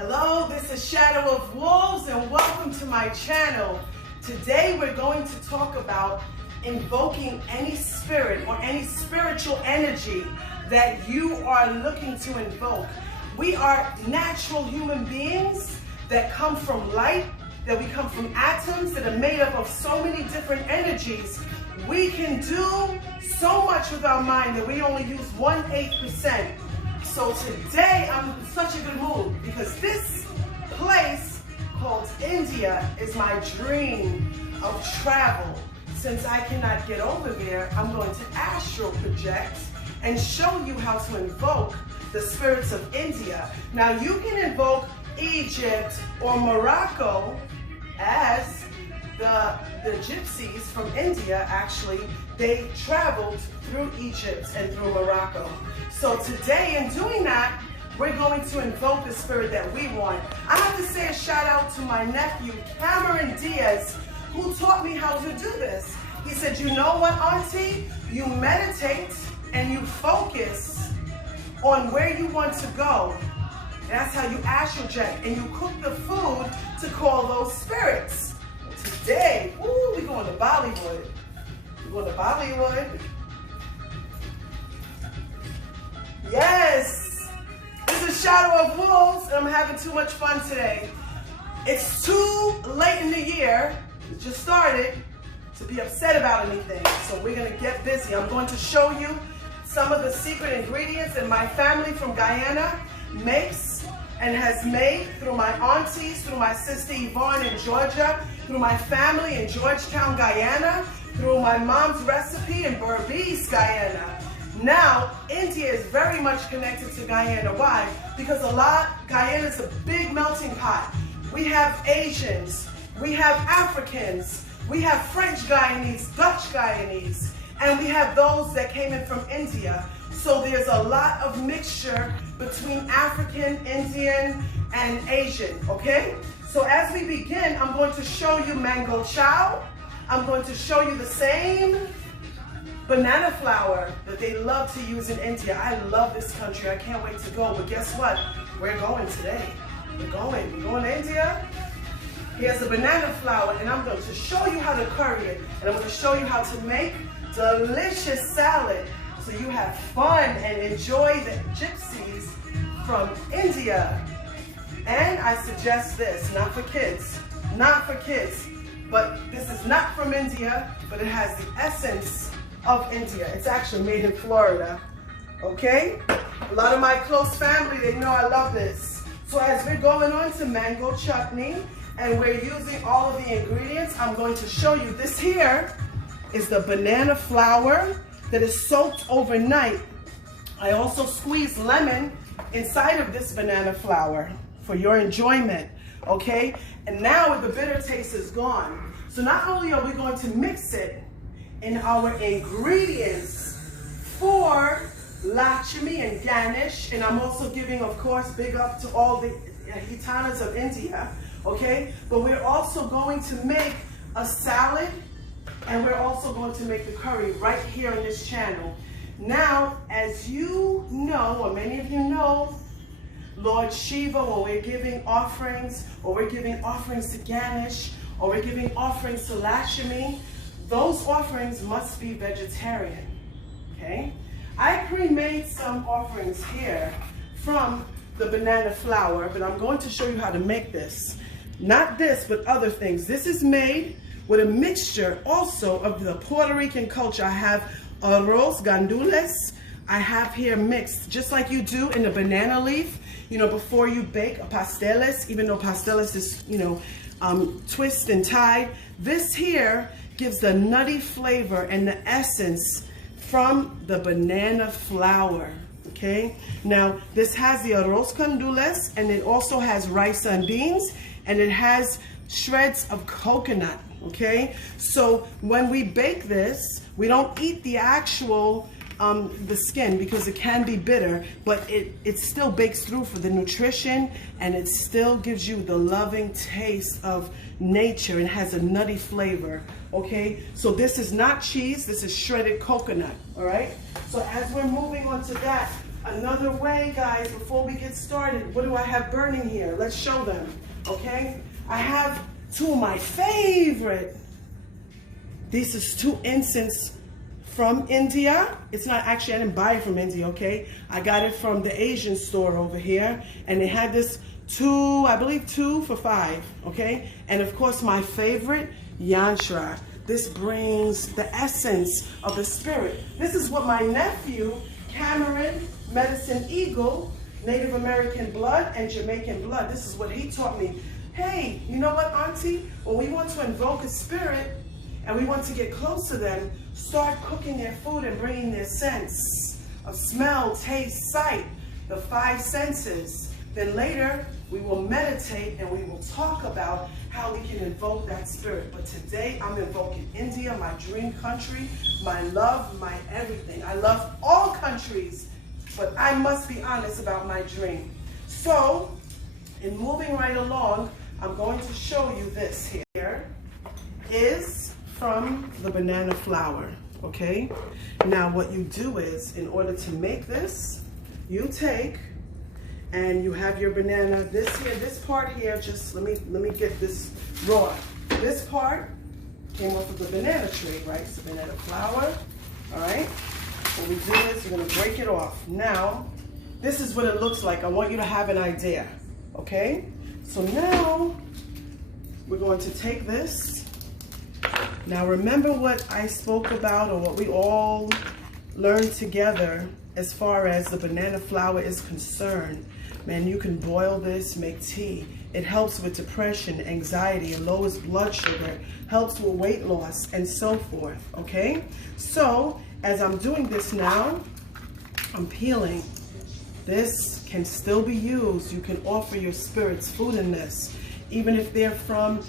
Hello, this is Shadow of Wolves and welcome to my channel. Today we're going to talk about invoking any spirit or any spiritual energy that you are looking to invoke. We are natural human beings that come from light, that we come from atoms that are made up of so many different energies. We can do so much with our mind that we only use 1/8%. So today I'm in such a good mood because this place called India is my dream of travel. Since I cannot get over there, I'm going to astral project and show you how to invoke the spirits of India. Now you can invoke Egypt or Morocco, as the gypsies from India actually, they traveled through Egypt and through Morocco. So today in doing that, we're going to invoke the spirit that we want. I have to say a shout out to my nephew, CameronMedicineEagle, who taught me how to do this. He said, you know what, Auntie? You meditate and you focus on where you want to go. That's how you astral project, and you cook the food to call those spirits. Today, ooh, we're going to Bollywood. We're going to Bollywood. Yes! This is Shadow of Wolves, and I'm having too much fun today. It's too late in the year, it just started, to be upset about anything. So we're going to get busy. I'm going to show you some of the secret ingredients that my family from Guyana makes and has made through my aunties, through my sister Yvonne in Georgia, through my family in Georgetown, Guyana, through my mom's recipe in Berbice, Guyana. Now, India is very much connected to Guyana. Why? Because Guyana is a big melting pot. We have Asians, we have Africans, we have French Guyanese, Dutch Guyanese, and we have those that came in from India. So there's a lot of mixture between African, Indian, and Asian, okay? So as we begin, I'm going to show you mango chow. I'm going to show you the same banana flour that they love to use in India. I love this country. I can't wait to go. But guess what? We're going today. We're going to India. Here's the banana flour, and I'm going to show you how to curry it. And I'm going to show you how to make delicious salad. So you have fun and enjoy the gypsies from India. And I suggest this, not for kids, but this is not from India, but it has the essence of India. It's actually made in Florida, okay? A lot of my close family, they know I love this. So as we're going on to mango chutney, and we're using all of the ingredients, I'm going to show you. This here is the banana flour that is soaked overnight. I also squeeze lemon inside of this banana flour for your enjoyment, okay? And now the bitter taste is gone. So not only are we going to mix it in our ingredients for Lakshmi and Ganesh, and I'm also giving, of course, big up to all the Gitanas of India, okay? But we're also going to make a salad, and we're also going to make the curry right here on this channel. Now, as you know, or many of you know, Lord Shiva, when we're giving offerings, or we're giving offerings to Ganesh, or we're giving offerings to Lakshmi, those offerings must be vegetarian, okay? I pre-made some offerings here from the banana flour, but I'm going to show you how to make this. Not this, but other things. This is made with a mixture also of the Puerto Rican culture. I have arroz gandules. I have here mixed, just like you do in the banana leaf, you know, before you bake a pasteles, even though pasteles is, you know, twist and tied. This here gives the nutty flavor and the essence from the banana flour, okay? Now, this has the arroz gandules, and it also has rice and beans, and it has shreds of coconut, okay? So when we bake this, we don't eat the actual the skin because it can be bitter, but it still bakes through for the nutrition, and it still gives you the loving taste of nature. It has a nutty flavor, okay? So this is not cheese, this is shredded coconut, all right? So as we're moving on to that, Another way, guys, before we get started, what do I have burning here? Let's show them, okay? I have two of my favorite. This is 2 incense from India. It's not actually, I didn't buy it from India, okay? I got it from the Asian store over here, and they had this I believe 2 for $5, okay? And of course, my favorite, yantra. This brings the essence of the spirit. This is what my nephew, CameronMedicineEagle, Native American blood and Jamaican blood. This is what he taught me. Hey, you know what, Auntie? When we want to invoke a spirit and we want to get close to them, start cooking their food and bringing their sense of smell, taste, sight, the 5 senses. Then later, we will meditate and we will talk about how we can invoke that spirit. But today, I'm invoking India, my dream country, my love, my everything. I love all countries, but I must be honest about my dream. So, in moving right along, I'm going to show you this here. Is from the banana flower, okay? Now, what you do is, in order to make this, you take and you have your banana. This here, this part here, just let me get this raw. This part came off of the banana tree, right? It's a banana flower, all right? What we do is we're gonna break it off. Now, this is what it looks like. I want you to have an idea, okay? So now, we're going to take this. Now remember what I spoke about, or what we all learned together as far as the banana flower is concerned. Man, you can boil this, make tea. It helps with depression, anxiety, it lowers blood sugar, helps with weight loss, and so forth, okay? So, as I'm doing this now, I'm peeling. This can still be used. You can offer your spirits food in this. Even if they're from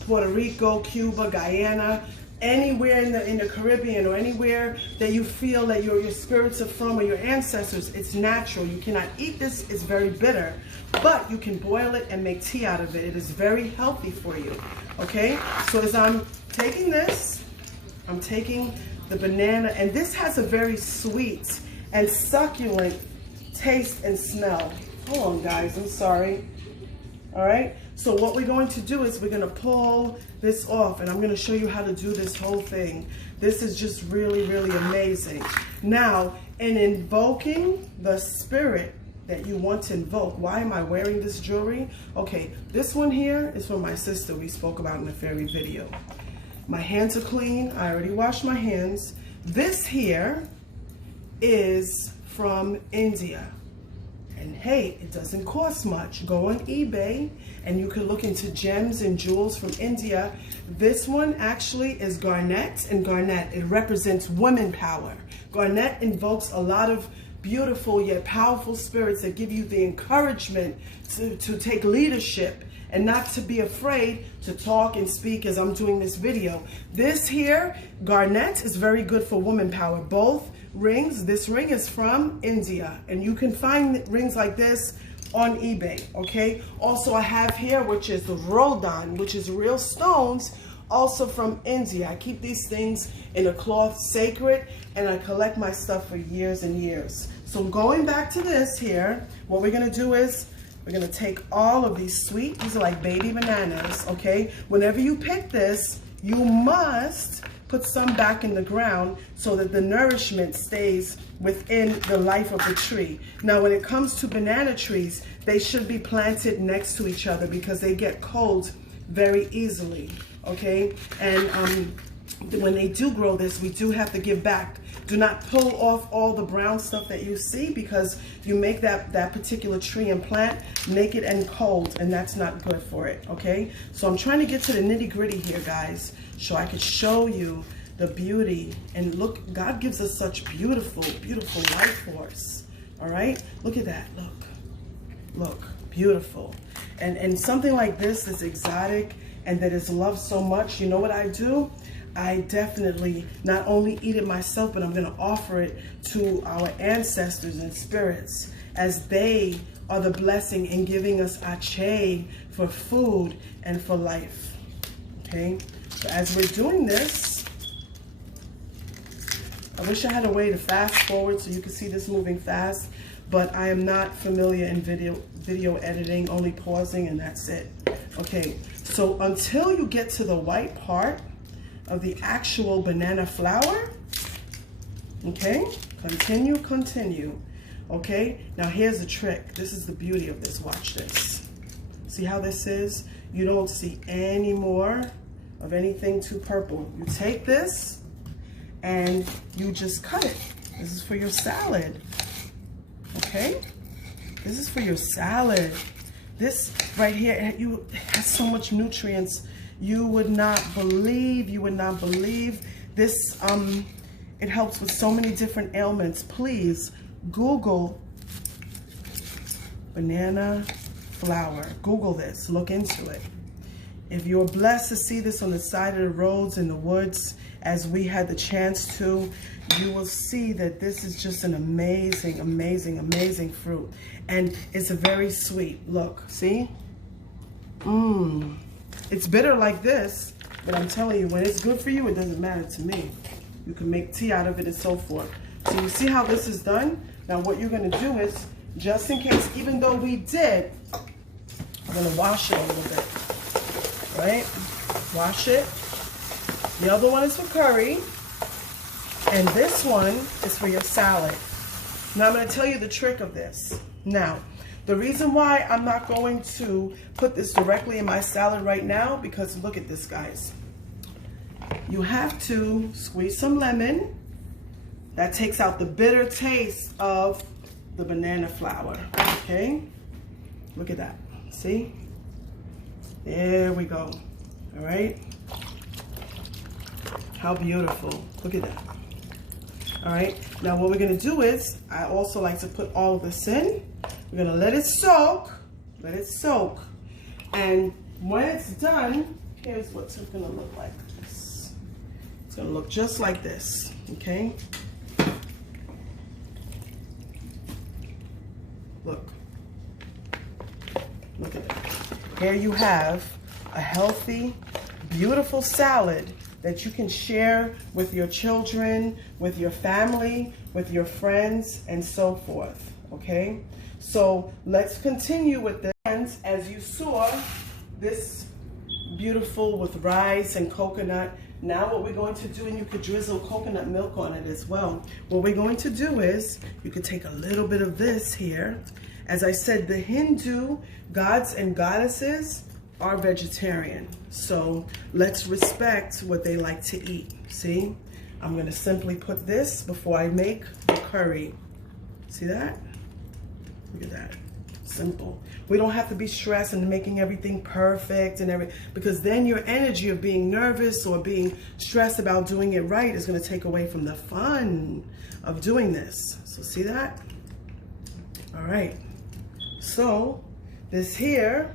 Puerto Rico, Cuba, Guyana, anywhere in the Caribbean, or anywhere that you feel that your spirits are from, or your ancestors, it's natural. You cannot eat this, it's very bitter, but you can boil it and make tea out of it. It is very healthy for you, okay? So as I'm taking this, I'm taking the banana, and this has a very sweet and succulent taste and smell. Hold on, guys, I'm sorry. All right, so what we're going to do is we're going to pull this off, and I'm going to show you how to do this whole thing. This is just really, really amazing. Now, in invoking the spirit that you want to invoke, why am I wearing this jewelry? Okay, this one here is from my sister we spoke about in the fairy video. My hands are clean. I already washed my hands. This here is from India. And hey, it doesn't cost much. Go on eBay and you can look into gems and jewels from India. This one actually is garnet, and garnet, it represents women power. Garnet invokes a lot of beautiful yet powerful spirits that give you the encouragement to take leadership and not to be afraid to talk and speak as I'm doing this video. This here, garnet, is very good for woman power. Both rings, this ring is from India, and you can find rings like this on eBay, okay? Also, I have here, which is the Rhodan, which is real stones, also from India. I keep these things in a cloth sacred, and I collect my stuff for years and years. So going back to this here, what we're gonna do is we're gonna take all of these these are like baby bananas, okay? Whenever you pick this, you must put some back in the ground so that the nourishment stays within the life of the tree. Now, when it comes to banana trees, they should be planted next to each other because they get cold very easily, okay? And when they do grow this, we do have to give back. Do not pull off all the brown stuff that you see, because you make that particular tree and plant naked and cold, and that's not good for it, okay? So I'm trying to get to the nitty-gritty here, guys, so I could show you the beauty. And look, God gives us such beautiful, beautiful life force, all right? Look at that, look, beautiful. And something like this is exotic and that is loved so much. You know what I do? I definitely not only eat it myself, but I'm going to offer it to our ancestors and spirits, as they are the blessing in giving us ache for food and for life. Okay, so as we're doing this, I wish I had a way to fast forward so you could see this moving fast, but I am not familiar in video editing, only pausing and that's it. Okay, so until you get to the white part of the actual banana flour, okay, continue. Okay, now here's the trick. This is the beauty of this. Watch this. See how this is? You don't see any more of anything too purple. You take this and you just cut it. This is for your salad. Okay? This is for your salad. This right here, it has so much nutrients. You would not believe. This, it helps with so many different ailments. Please Google banana flour. Google this, look into it. If you're blessed to see this on the side of the roads in the woods, as we had the chance to, you will see that this is just an amazing fruit. And it's a very sweet, look, see? It's bitter like this, but I'm telling you, when it's good for you, it doesn't matter to me. You can make tea out of it and so forth. So you see how this is done? Now what you're gonna do is, just in case, even though we did, I'm gonna wash it a little bit, right? Wash it. The other one is for curry, and this one is for your salad. Now I'm gonna tell you the trick of this. Now, the reason why I'm not going to put this directly in my salad right now, because look at this, guys. You have to squeeze some lemon. That takes out the bitter taste of the banana flour, okay? Look at that, see? There we go, all right? How beautiful, look at that. All right, now what we're gonna do is, I also like to put all of this in. We're gonna let it soak, and when it's done, here's what it's gonna look like. It's gonna look just like this, okay? Look at that. Here you have a healthy, beautiful salad that you can share with your children, with your family, with your friends, and so forth, okay? So let's continue with the ends. As you saw, this beautiful with rice and coconut. Now what we're going to do, and you could drizzle coconut milk on it as well. What we're going to do is, you could take a little bit of this here. As I said, the Hindu gods and goddesses are vegetarian. So let's respect what they like to eat. See, I'm gonna simply put this before I make the curry. See that? Look at that, simple. We don't have to be stressed and making everything perfect and because then your energy of being nervous or being stressed about doing it right is gonna take away from the fun of doing this. So see that? All right, so this here,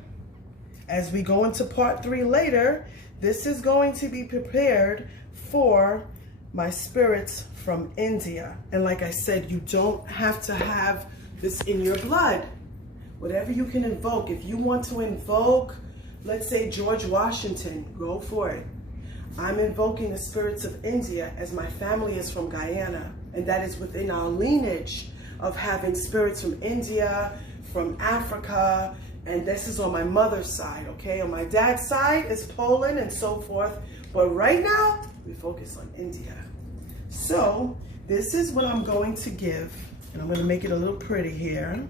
as we go into part 3 later, this is going to be prepared for my spirits from India. And like I said, you don't have to have this in your blood. Whatever you can invoke. If you want to invoke, let's say George Washington, go for it. I'm invoking the spirits of India as my family is from Guyana. And that is within our lineage of having spirits from India, from Africa, and this is on my mother's side, okay? On my dad's side is Poland and so forth. But right now, we focus on India. So this is what I'm going to give, and I'm gonna make it a little pretty here.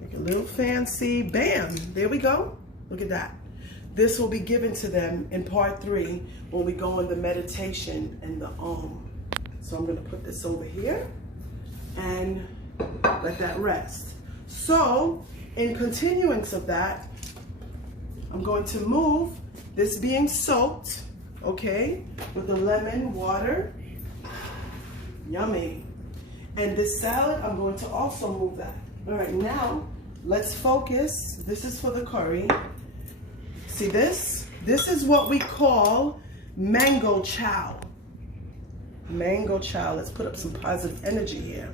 Make it a little fancy, bam, there we go. Look at that. This will be given to them in part 3 when we go in the meditation and the Om. So I'm gonna put this over here and let that rest. So, in continuance of that, I'm going to move this being soaked, okay, with the lemon water. Yummy. And this salad, I'm going to also move that. All right, now let's focus. This is for the curry. See this? This is what we call mango chow. Mango chow. Let's put up some positive energy here.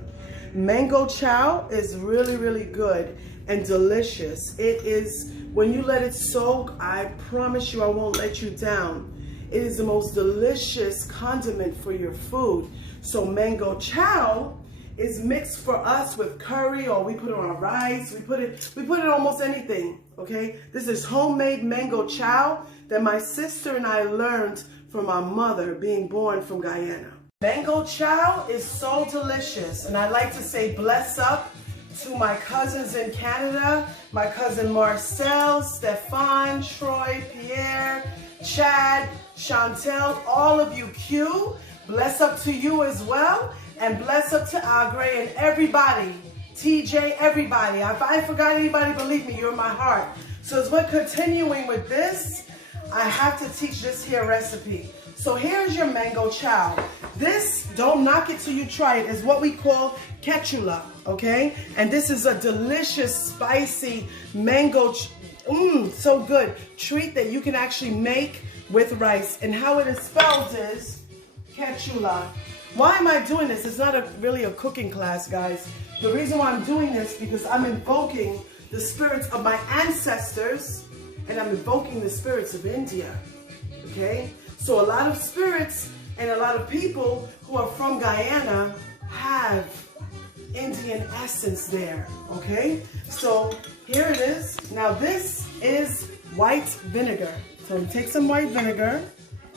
Mango chow is really, really good and delicious. It is, when you let it soak, I promise you I won't let you down. It is the most delicious condiment for your food. So mango chow is mixed for us with curry, or we put it on rice. We put it almost anything, okay? This is homemade mango chow that my sister and I learned from our mother, being born from Guyana. Mango chow is so delicious, and I like to say bless up to my cousins in Canada, my cousin Marcel, Stefan, Troy, Pierre, Chad, Chantel, all of you Q. Bless up to you as well, and bless up to Agre and everybody, TJ, everybody. If I forgot anybody, believe me, you're my heart. So as we're continuing with this, I have to teach this here recipe. So here's your mango chow. This, don't knock it till you try it, is what we call ketchula, okay? And this is a delicious, spicy mango, so good, treat that you can actually make with rice. And how it is spelled is ketchula. Why am I doing this? It's not really a cooking class, guys. The reason why I'm doing this, because I'm invoking the spirits of my ancestors, and I'm invoking the spirits of India, okay? So a lot of spirits and a lot of people who are from Guyana have Indian essence there, okay? So here it is. Now this is white vinegar. So I'm take some white vinegar,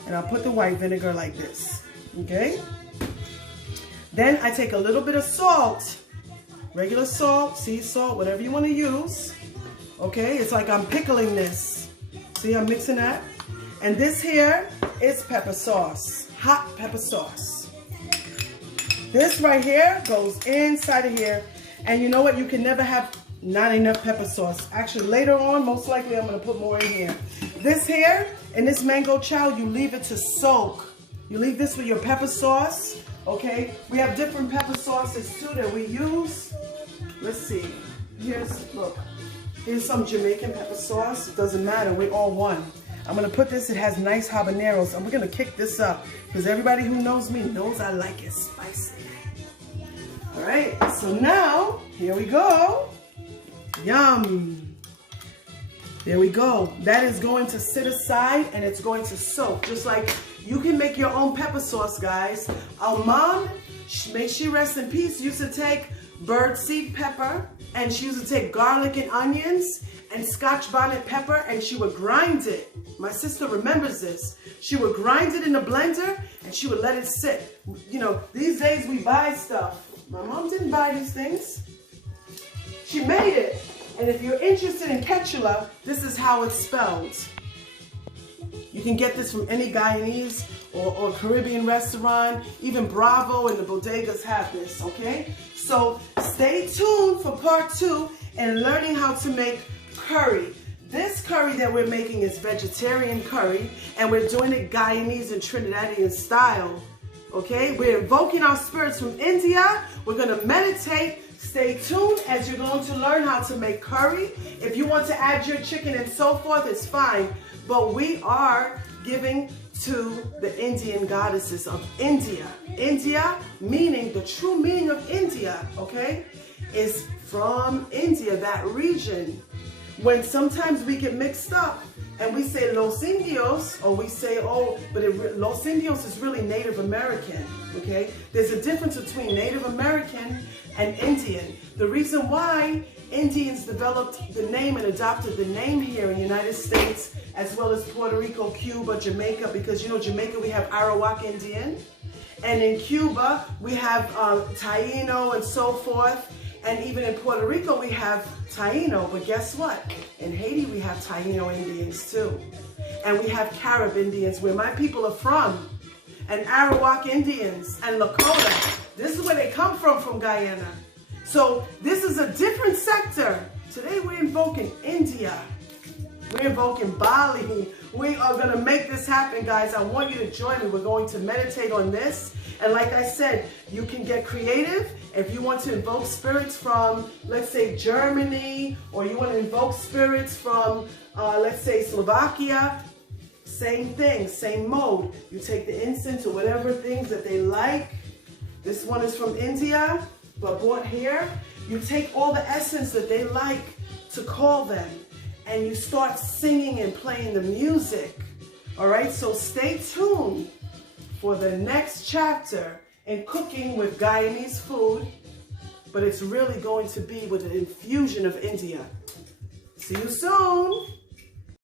and I'll put the white vinegar like this, okay? Then I take a little bit of salt, regular salt, sea salt, whatever you want to use, okay? It's like I'm pickling this. See, I'm mixing that. And this here is pepper sauce, hot pepper sauce. This right here goes inside of here. And you know what? You can never have not enough pepper sauce. Actually, later on, most likely I'm going to put more in here. This here, in this mango chow, you leave it to soak. You leave this with your pepper sauce, okay? We have different pepper sauces too that we use. Let's see. Look. Here's some Jamaican pepper sauce. It doesn't matter. We're all one. I'm going to put this. It has nice habaneros. And we're going to kick this up because everybody who knows me knows I like it spicy. All right. So now, here we go. Yum. There we go. That is going to sit aside and it's going to soak. Just like you can make your own pepper sauce, guys. Our mom, may she rest in peace, used to take birdseed pepper, and she used to take garlic and onions and Scotch bonnet pepper, and she would grind it. My sister remembers this. She would grind it in the blender and she would let it sit. You know, these days we buy stuff. My mom didn't buy these things. She made it. And if you're interested in ketchula, this is how it's spelled. You can get this from any Guyanese or Caribbean restaurant. Even Bravo and the bodegas have this, okay? So stay tuned for part 2 and learning how to make curry. This curry that we're making is vegetarian curry, and we're doing it Guyanese and Trinidadian style, okay? We're invoking our spirits from India. We're going to meditate. Stay tuned as you're going to learn how to make curry. If you want to add your chicken and so forth, it's fine. But we are giving to the Indian goddesses of India. India, meaning the true meaning of India, okay, is from India, that region. When sometimes we get mixed up and we say Los Indios, or we say, oh, but Los Indios is really Native American, okay? There's a difference between Native American and Indian. The reason why Indians developed the name and adopted the name here in the United States, as well as Puerto Rico, Cuba, Jamaica, because you know Jamaica we have Arawak Indian, and in Cuba we have Taino and so forth, and even in Puerto Rico we have Taino, but guess what? In Haiti we have Taino Indians too, and we have Carib Indians where my people are from, and Arawak Indians and Lakota. This is where they come from Guyana. So this is a different sector. Today we're invoking India. We're invoking Bali. We are going to make this happen, guys. I want you to join me. We're going to meditate on this. And like I said, you can get creative. If you want to invoke spirits from, let's say, Germany, or you want to invoke spirits from, let's say, Slovakia, same thing, same mode. You take the incense or whatever things that they like. This one is from India, but bought here. You take all the essence that they like to call them, and you start singing and playing the music. All right, so stay tuned for the next chapter in cooking with Guyanese food, but it's really going to be with an infusion of India. See you soon.